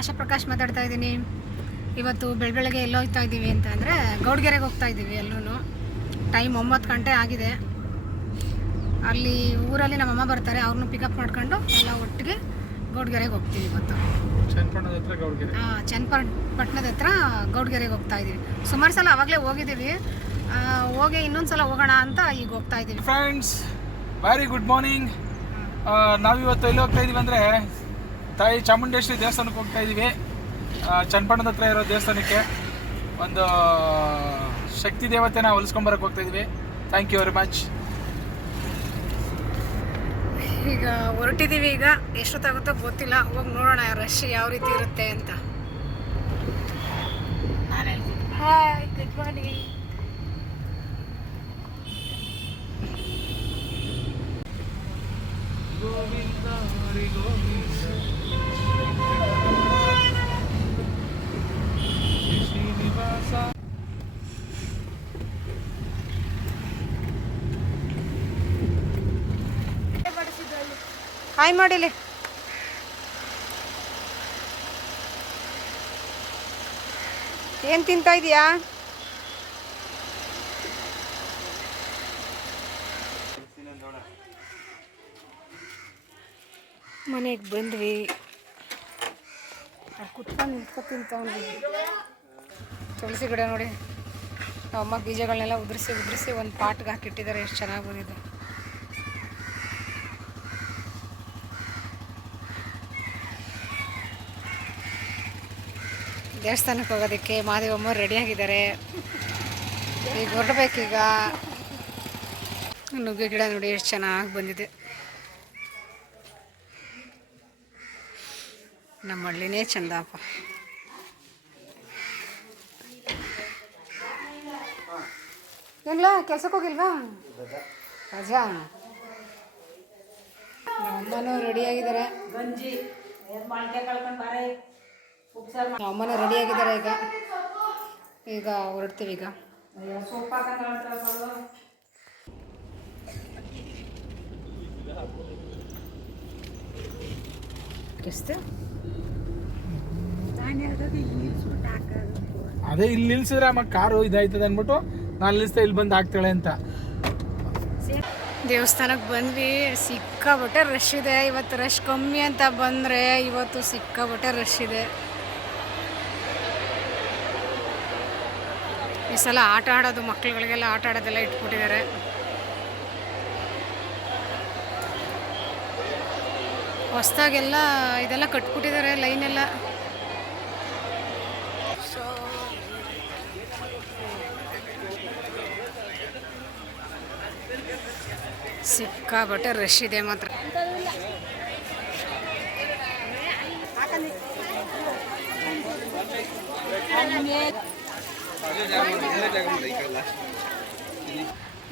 ಆಶಾ ಪ್ರಕಾಶ್ ಮಾತಾಡ್ತಾ ಇದ್ದೀನಿ. ಇವತ್ತು ಬೆಳಬೆಳಗ್ಗೆ ಎಲ್ಲೋ ಹೋಗ್ತಾ ಇದ್ದೀವಿ ಅಂತ ಅಂದರೆ ಗೌಡ್ಗೆರೆಗೆ ಹೋಗ್ತಾ ಇದ್ದೀವಿ ಎಲ್ಲೂ ಟೈಮ್ ಒಂಬತ್ತು ಗಂಟೆ ಆಗಿದೆ. ಅಲ್ಲಿ ಊರಲ್ಲಿ ನಮ್ಮಮ್ಮ ಬರ್ತಾರೆ ಅವ್ರನ್ನೂ ಪಿಕಪ್ ಮಾಡ್ಕೊಂಡು ಎಲ್ಲ ಒಟ್ಟಿಗೆ ಗೌಡ್ಗೆರೆಗೆ ಹೋಗ್ತೀವಿ ಇವತ್ತು. ಹಾಂ ಆ, ಚನ್ನಪಟ್ಟಣದ ಹತ್ರ ಗೌಡ್ಗೆರೆಗೆ ಹೋಗ್ತಾ ಇದ್ದೀವಿ. ಸುಮಾರು ಸಲ ಅವಾಗಲೇ ಹೋಗಿದ್ದೀವಿ. ಹೋಗಿ ಇನ್ನೊಂದು ಸಲ ಹೋಗೋಣ ಅಂತ ಈಗ ಹೋಗ್ತಾ ಇದ್ದೀವಿ. ಫ್ರೆಂಡ್ಸ್ ವೆರಿ ಗುಡ್ ಮಾರ್ನಿಂಗ್ ನಾವಿವತ್ತು ಎಲ್ಲಿ ಹೋಗ್ತಾ ಇದೀವಿ ಅಂದರೆ ತಾಯಿ ಚಾಮುಂಡೇಶ್ವರಿ ದೇವಸ್ಥಾನಕ್ಕೆ ಹೋಗ್ತಾ ಇದ್ದೀವಿ. ಚನ್ನಪಣ್ಣದ ಹತ್ರ ಇರೋ ದೇವಸ್ಥಾನಕ್ಕೆ ಒಂದು ಶಕ್ತಿ ದೇವತೆನ ಹೊಲಿಸ್ಕೊಂಬರಕ್ಕೆ ಹೋಗ್ತಾ ಇದೀವಿ ಥ್ಯಾಂಕ್ ಯು ವೆರಿ ಮಚ್ ಈಗ ಹೊರಟಿದ್ದೀವಿ ಈಗ. ಎಷ್ಟೊತ್ತಾಗುತ್ತೋ ಗೊತ್ತಿಲ್ಲ. ಹೋಗಿ ನೋಡೋಣ ರಶ್ ಯಾವ ರೀತಿ ಇರುತ್ತೆ ಅಂತ. ಹಾಯ್ ಗುಡ್ ಮಾರ್ನಿಂಗ್ ಹಾಯ್ ಮಾಡಿಲಿ. ಏನು ತಿಂತಾ ಇದೀಯಾ? ಮನೆಗೆ ಬಂದ್ವಿ. ಕುತ್ಕೊಂಡು ನಿಂತ್ಕೊ ತಿಂತವ್ನು ತುಳಸಿ ಗಿಡ ನೋಡಿ. ಅಮ್ಮ ಬೀಜಗಳನ್ನೆಲ್ಲ ಉದುರಿಸಿ ಉದುರಿಸಿ ಒಂದು ಪಾಟ್ಗೆ ಹಾಕಿಟ್ಟಿದ್ದಾರೆ. ಎಷ್ಟು ಚೆನ್ನಾಗಿ ಬಂದಿದೆ. ದೇವಸ್ಥಾನಕ್ಕೆ ಹೋಗೋದಕ್ಕೆ ಮಾದೇವಮ್ಮ ರೆಡಿಯಾಗಿದ್ದಾರೆ ಈಗ ಹೊರಡ್ಬೇಕೀಗ. ನುಗ್ಗೆ ಗಿಡ ನೋಡಿ ಎಷ್ಟು ಚೆನ್ನಾಗಿ ಬಂದಿದೆ. ನಮ್ಮ ಹಳ್ಳಿನೇ ಚಂದಪ್ಪ ಏನ್ಲ ಕೆಲ್ಸಕ್ಕೆ ಹೋಗಿಲ್ವಾ? ರಜಾ. ಅಮ್ಮನೂ ರೆಡಿಯಾಗಿದ್ದಾರೆ ರೆಡಿ ರೆಡಿಯಾಗಿದ್ದಾರೆ ಈಗ. ಈಗ ಹೊರಡ್ತೀವಿ ಈಗ. ಎಷ್ಟು ಅದೇ ಇಲ್ಲಿ ನಿಲ್ಸಿದ್ರೆ ಮತ್ತೆ ಕಾರು ಇದಾಯ್ತದೆ ಅಂದ್ಬಿಟ್ಟು ನಾನು ನಿಲ್ಲಿಸ್ತಾ ಇಲ್ಲಿ ಬಂದು ಹಾಕ್ತಾಳೆ ಅಂತ. ದೇವಸ್ಥಾನಕ್ಕೆ ಬಂದ್ವಿ ಸಿಕ್ಕಾಬಟ್ಟೆ ರಶ್ ಇದೆ. ಇವತ್ತು ರಶ್ ಕಮ್ಮಿ ಅಂತ ಬಂದರೆ ಇವತ್ತು ಸಿಕ್ಕಾಬಟ್ಟೆ ರಶ್ ಇದೆ. ಈ ಸಲ ಆಟ ಆಡೋದು ಮಕ್ಕಳುಗಳಿಗೆಲ್ಲ ಆಟ ಆಡೋದೆಲ್ಲ ಇಟ್ಬಿಟ್ಟಿದ್ದಾರೆ. ಹೊಸ್ದಾಗೆಲ್ಲ ಇದೆಲ್ಲ ಕಟ್ಬಿಟ್ಟಿದ್ದಾರೆ ಲೈನೆಲ್ಲ ಸಿಕ್ಕಾಬಟ್ಟೆ ರಶ್ ಇದೆ ಮಾತ್ರ.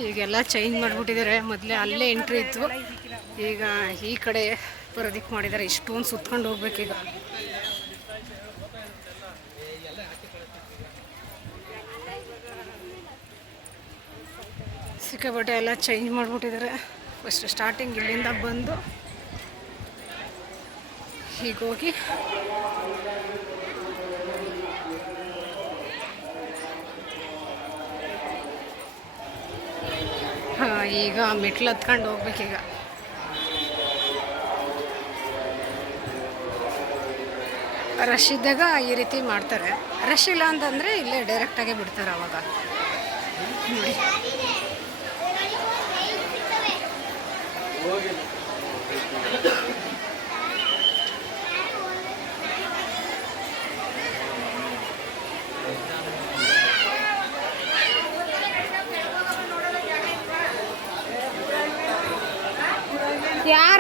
ಈಗೆಲ್ಲ ಚೇಂಜ್ ಮಾಡಿಬಿಟ್ಟಿದ್ದಾರೆ. ಮೊದಲೇ ಅಲ್ಲೇ ಎಂಟ್ರಿ ಇತ್ತು. ಈಗ ಈ ಕಡೆ ಬರೋದಿಕ್ ಮಾಡಿದ್ದಾರೆ. ಇಷ್ಟೊಂದು ಸುತ್ಕೊಂಡು ಹೋಗ್ಬೇಕೀಗ. ಸಿಕ್ಕಾಪಟ್ಟೆ ಎಲ್ಲ ಚೇಂಜ್ ಮಾಡಿಬಿಟ್ಟಿದ್ದಾರೆ. ಫಸ್ಟ್ ಸ್ಟಾರ್ಟಿಂಗ್ ಇಲ್ಲಿಂದ ಬಂದು ಹೀಗೋಗಿ ಹಾಂ, ಈಗ ಮೆಟ್ಲು ಹತ್ಕೊಂಡು ಹೋಗ್ಬೇಕೀಗ ರಶ್ ಇದ್ದಾಗ ಈ ರೀತಿ ಮಾಡ್ತಾರೆ. ರಶ್ ಇಲ್ಲ ಅಂತಂದರೆ ಇಲ್ಲೇ ಡೈರೆಕ್ಟಾಗೆ ಬಿಡ್ತಾರೆ ಅವಾಗ.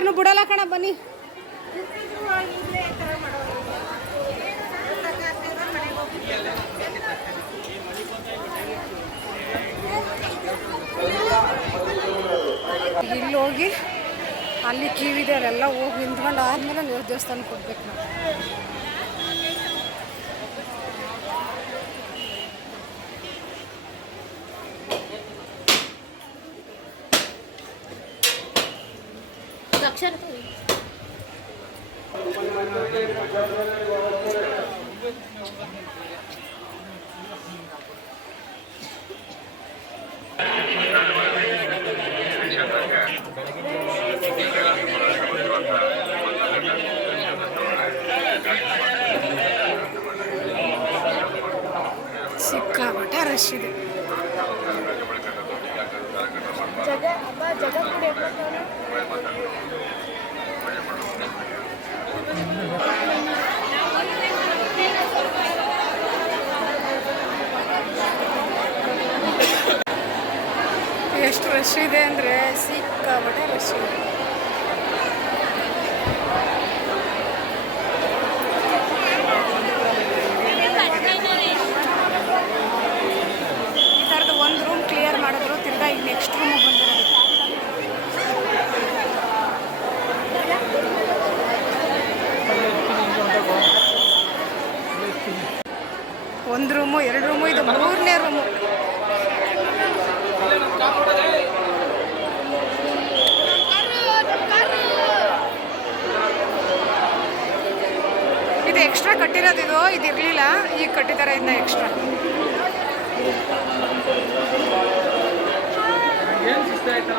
ಯಾರನ್ನು ಬಿಡಲ್ಲ ಕಣ, ಬನ್ನಿ. ಇಲ್ಲಿ ಹೋಗಿ ಅಲ್ಲಿ ಕ್ಯೂ ಇದೆ ಹೋಗಿ ನಿಂತ್ಕೊಂಡು ಆದ್ಮೇಲೆ ದೇವಸ್ಥಾನಕ್ಕೆ ಕೊಡ್ಬೇಕು ನಾವು ಸಿಕ್ಕಾಪಟ್ಟೆ ರಶ್ ಇದೆ ಎಷ್ಟು ರಶ್ ಇದೆ ಅಂದರೆ ಸಿಕ್ಕಾಪಟ್ಟೆ ರಶ್ ಇದೆ ಒಂದು ರೂಮು, ಎರಡು ರೂಮು, ಇದು ಮೂರನೇ ರೂಮು. ಇದು ಎಕ್ಸ್ಟ್ರಾ ಕಟ್ಟಿರೋದು ಇದು? ಇದು ಇರಲಿಲ್ಲ ಈಗ ಕಟ್ಟಿದ್ದಾರೆ ಇದನ್ನ ಎಕ್ಸ್ಟ್ರಾ ಏನು ಸುಸ್ತು ಆಯ್ತಾ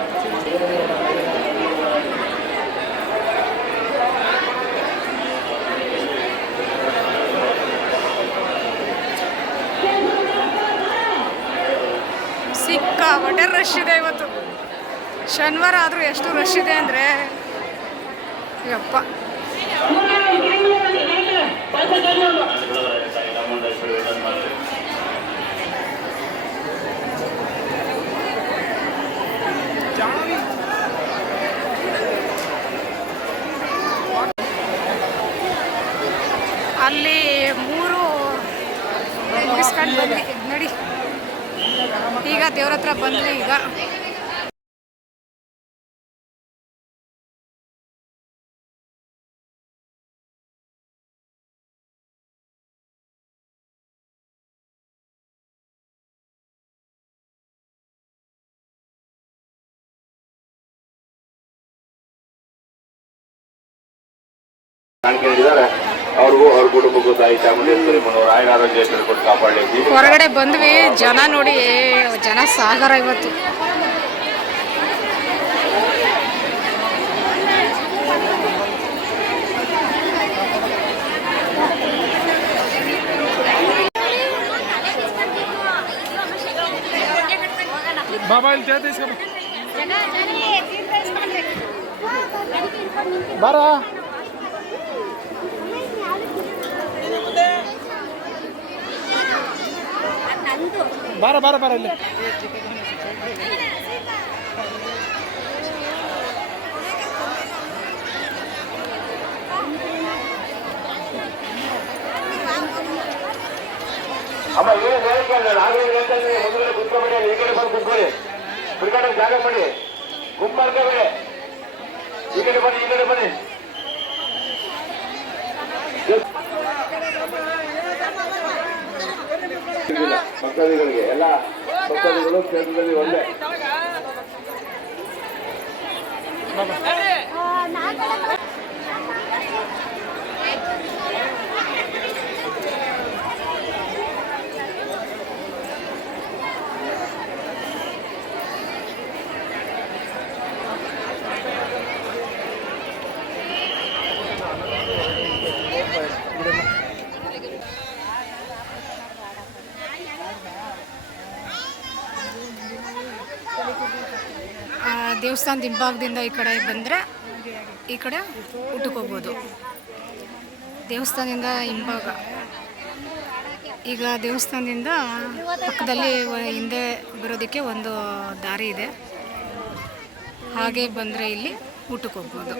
ಸಿಕ್ಕಾಪಟ್ಟೆ ರಶ್ ಇದೆ ಇವತ್ತು. ಶನಿವಾರ ಆದರೂ ಎಷ್ಟು ರಶ್ ಇದೆ ಅಂದರೆ, ಯಪ್ಪ. ಅಲ್ಲಿ ಮೂರು ಮುಗಿಸ್ಕೊಂಡು ನಡಿ ನೋಡಿ. ಈಗ ದೇವ್ರ ಹತ್ರ ಬಂದ್ವಿ ಈಗ. ಅವ್ರಿಗೂ ಅವ್ರ ಕುಟುಂಬಕ್ಕೂ ತಾಯಿ ಚಾಮುಂಡೇಶ್ವರಿ ಮನೋರು ಆಯುರ ಆರೋಗ್ಯ ಕೊಟ್ಟು ಕಾಪಾಡಲಿ. ಹೊರಗಡೆ ಬಂದ್ವಿ ಜನ ನೋಡಿ ಜನ ಸಾಗರ ಇವತ್ತು. ಬಾಬಾ ಇಲ್ಲಿ ಬಾರ. ಬಾರ ಬಾರ ಬಾರ ಇಲ್ಲಿ. ಅಮ್ಮ, ಏನು ಹೇಳಿಕೆ ಅಲ್ಲ ನಾಗರಿಕ ಅಂತಂದ್ರೆ ಮೊದಲೇ ಕುತ್ಕೊಬೇಡಿ ಅಲ್ಲಿ ಈ ಕಡೆ ಬಂದು ಕುತ್ಕೊಳ್ಳಿ. ಹುಡುಗಾಟ ಜಾಗ ಮಾಡಿ. ಗುಂಪು ಮಾಡ್ಕೋಬೇಡಿ. ಈ ಕಡೆ ಬನ್ನಿ, ಈ ಕಡೆ ಬನ್ನಿ. ಭಕ್ತಾದಿಗಳಿಗೆ ಎಲ್ಲ ಭಕ್ತಾದಿಗಳು ಕ್ಷೇತ್ರದಲ್ಲಿ ಒಳ್ಳೆ ದೇವಸ್ಥಾನದ ಹಿಂಭಾಗದಿಂದ ಈ ಕಡೆ ಬಂದರೆ ಈ ಕಡೆ ಊಟಕ್ಕೆ ಹೋಗ್ಬೋದು. ದೇವಸ್ಥಾನದಿಂದ ಹಿಂಭಾಗ. ಈಗ ದೇವಸ್ಥಾನದಿಂದ ಪಕ್ಕದಲ್ಲಿ ಹಿಂದೆ ಬರೋದಕ್ಕೆ ಒಂದು ದಾರಿ ಇದೆ. ಹಾಗೆ ಬಂದರೆ ಇಲ್ಲಿ ಊಟಕ್ಕೆ ಹೋಗ್ಬೋದು.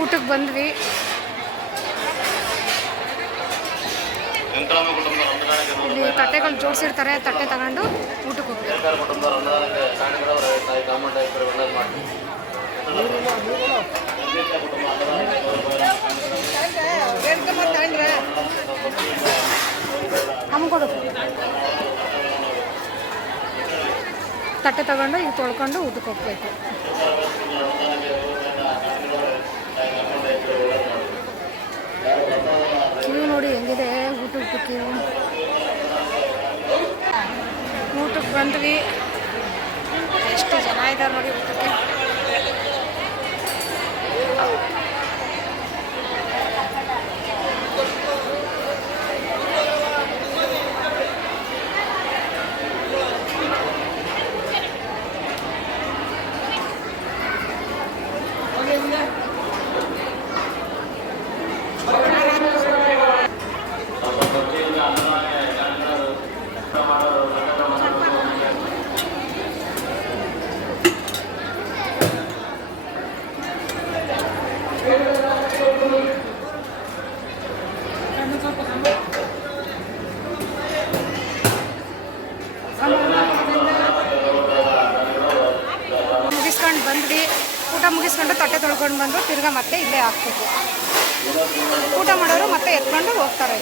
ಊಟಕ್ಕೆ ಬಂದ್ವಿ. ಇಲ್ಲಿ ತಟ್ಟೆಗಳು ಜೋಡಿಸಿರ್ತಾರೆ ತಟ್ಟೆ ತಗೊಂಡು ಊಟಕ್ಕೆ ಹೋಗ್ಬೇಕು. ಹಮ್ಕೊಡು ತಟ್ಟೆ ತಗೊಂಡು ಈಗ ತೊಳ್ಕೊಂಡು ಊಟಕ್ಕೆ ಹೋಗ್ಬೇಕು. ಕ್ಯೂ ನೋಡಿ ಹೆಂಗಿದೆ ಊಟಕ್ಕೆ ಕ್ಯೂ ಊಟಕ್ಕೆ ಬಂದ್ವಿ. ಎಷ್ಟು ಜನ ಇದ್ದಾರೆ ನೋಡಿ ಊಟಕ್ಕೆ ಮುಗಿಸ್ಕೊಂಡು ಬಂದ್ವಿ ಊಟ ಮುಗಿಸ್ಕೊಂಡು ತಟ್ಟೆ ತೊಳ್ಕೊಂಡು ಬಂದು ತಿರ್ಗಾ ಮತ್ತೆ ಇಲ್ಲೇ ಹಾಕ್ಬೇಕು ಊಟ ಮಾಡೋರು ಮತ್ತೆ ಎತ್ಕೊಂಡು ಹೋಗ್ತಾರೆ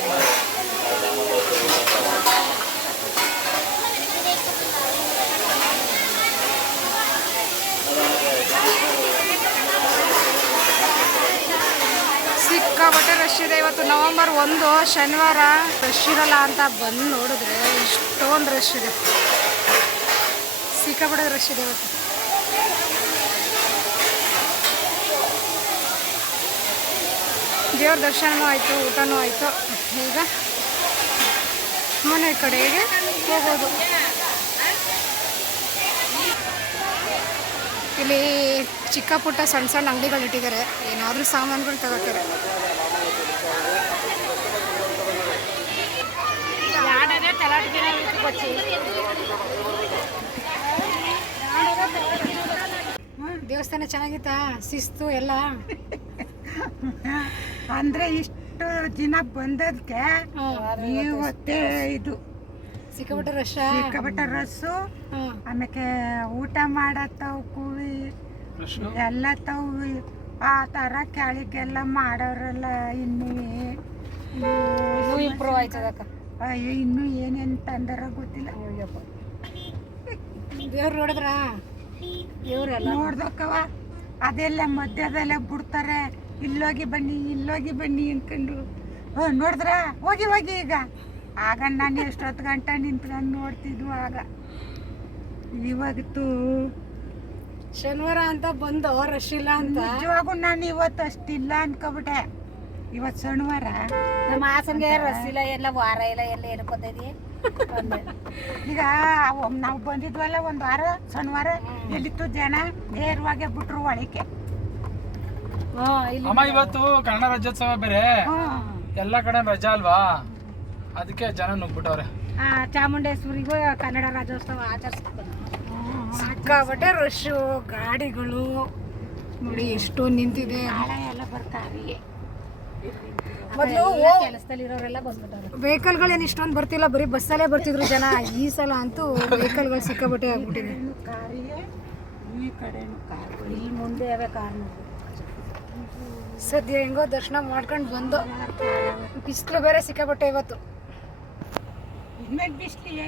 ಸಿಕ್ಕಾಪಟ್ಟೆ ರಶ್ ಇದೆ. ಇವತ್ತು ನವಂಬರ್ ಒಂದು, ಶನಿವಾರ ರಶ್ ಇರಲ್ಲ ಅಂತ ಬಂದು ನೋಡಿದ್ರೆ ಇಷ್ಟೊಂದು ರಶ್ ಇದೆ. ಸಿಕ್ಕಾಪಟ್ಟೆ ರಶ್ ಇದೆ ಇವತ್ತು. ದೇವ್ರ ದರ್ಶನವೂ ಆಯಿತು ಊಟನೂ ಆಯಿತು. ಈಗ ಮನೆ ಕಡೆಗೆ ಹೋಗೋದು. ಇಲ್ಲಿ ಚಿಕ್ಕ ಪುಟ್ಟ ಸಣ್ಣ ಸಣ್ಣ ಅಂಗಡಿಗಳು ಇಟ್ಟಿದ್ದಾರೆ. ಏನಾದರೂ ಸಾಮಾನುಗಳು ತಗೋತಾರೆ. ದೇವಸ್ಥಾನ ಚೆನ್ನಾಗಿತ್ತಾ? ಶಿಸ್ತು ಎಲ್ಲ? ಅಂದ್ರೆ ಇಷ್ಟು ದಿನ ಬಂದದ್ಕೆ ಇವತ್ತೇ ಇದು ಸಿಕ್ಕಾಪಟ್ಟೆ ರಶ. ಸಿಕ್ಕಾಪಟ್ಟೆ ರಸ್ಸು. ಆಮೇಲೆ ಊಟ ಮಾಡತ್ತವ್ ಕೂವಿ. ಎಲ್ಲ ತವ್ ಆ ಥರ ಕೆಳಗೆಲ್ಲ ಮಾಡೋರೆಲ್ಲ ಇನ್ನೂ ಇನ್ನೂ ಇಂಪ್ರೂವ್ ಆಯ್ತದಕ್ಕ ಅಯ್ಯೋ ಇನ್ನೂ ಏನೇನು ತಂದರ ಗೊತ್ತಿಲ್ಲ. ದೇವ್ರು ನೋಡಿದ್ರ? ದೇವ್ರೆಲ್ಲ ನೋಡ್ದಕ್ಕವ? ಅದೆಲ್ಲ ಮಧ್ಯದಲ್ಲೇ ಬಿಡ್ತಾರೆ. ಇಲ್ಲೋಗಿ ಬನ್ನಿ ಇಲ್ಲೋಗಿ ಬನ್ನಿ ಅಂದ್ಕೊಂಡು ಹ್ಞೂ ನೋಡಿದ್ರ? ಹೋಗಿ ಹೋಗಿ ಈಗ. ಆಗ ನಾನು ಎಷ್ಟೊತ್ತು ಗಂಟೆ ನಿಂತ್ಕೊಂಡು ನೋಡ್ತಿದ್ವು ಆಗ. ಇವಾಗತ್ತು ಶನಿವಾರ ಅಂತ ಬಂದು ರಶ್ ಇಲ್ಲ ಅಂತ? ನಿಜವಾಗೂ ನಾನು ಇವತ್ತು ಅಷ್ಟಿಲ್ಲ ಅನ್ಕೊಬಿಟ್ಟೆ. ಇವತ್ತು ಶನಿವಾರ. ನಮ್ಮ ಹಾಸನ್ಗೆ ರಶ್ ಇಲ್ಲ ಎಲ್ಲ ವಾರ ಇಲ್ಲ ಎಲ್ಲ ಹೇಳ್ಕೊತೈತಿ ಈಗ ಒಮ್ಮೆ ನಾವು ಬಂದಿದ್ವಲ್ಲ ಒಂದು ವಾರ ಶನಿವಾರ ಎಲ್ಲಿತ್ತು ಜನ? ನೇರವಾಗೆ ಬಿಟ್ರು ಒಳಕ್ಕೆ. ಅಮ್ಮ ಇವತ್ತು ಕನ್ನಡ ರಾಜ್ಯೋತ್ಸವ ಬೇರೆ. ಹ್ಞೂ ಎಲ್ಲ ಕಡೆ ರಜಾ ಅಲ್ವಾ? ಅದಕ್ಕೆ ಜನ ನುಗ್ಬಿಟ್ಟವ್ರೆ. ಚಾಮುಂಡೇಶ್ವರಿಗೂ ಕನ್ನಡ ರಾಜ್ಯೋತ್ಸವ ಆಚರಿಸ್ತಾರೆ ಸಿಕ್ಕಾಪಟ್ಟೆ ರಶ್ಶು ಗಾಡಿಗಳು. ನೋಡಿ ಎಷ್ಟು ನಿಂತಿದೆ. ಎಲ್ಲ ಬರ್ತಾವೆ ಮೊದಲು ಕೆಲಸದಲ್ಲಿ ಇರೋರೆಲ್ಲ ಬಂದ್ಬಿಟ್ಟಾರೆ ವೆಹಿಕಲ್ಗಳೇನು ಇಷ್ಟೊಂದು ಬರ್ತಿಲ್ಲ ಬರೀ ಬಸ್ಸಲ್ಲೇ ಬರ್ತಿದ್ರು ಜನ. ಈ ಸಲ ಅಂತೂ ವೆಹಿಕಲ್ಗಳು ಸಿಕ್ಕಾಪಟ್ಟೆ ಆಗ್ಬಿಟ್ಟಿದೆ. ಕಾರಿಗೆ ಈ ಕಡೆ ಕಾರು ಇಲ್ಲಿ ಮುಂದೆ ಅವೇ ಕಾರ್ ಸದ್ಯ ಹೆಂಗೋ ದರ್ಶನ ಮಾಡ್ಕೊಂಡು ಬಂದು ಬಿಸಿಲು ಬೇರೆ ಸಿಕ್ಕಾಪಟ್ಟೆ ಇವತ್ತು. ಬಿಸ್ಲಿ ಬಿಸ್ಲಿಗೆ?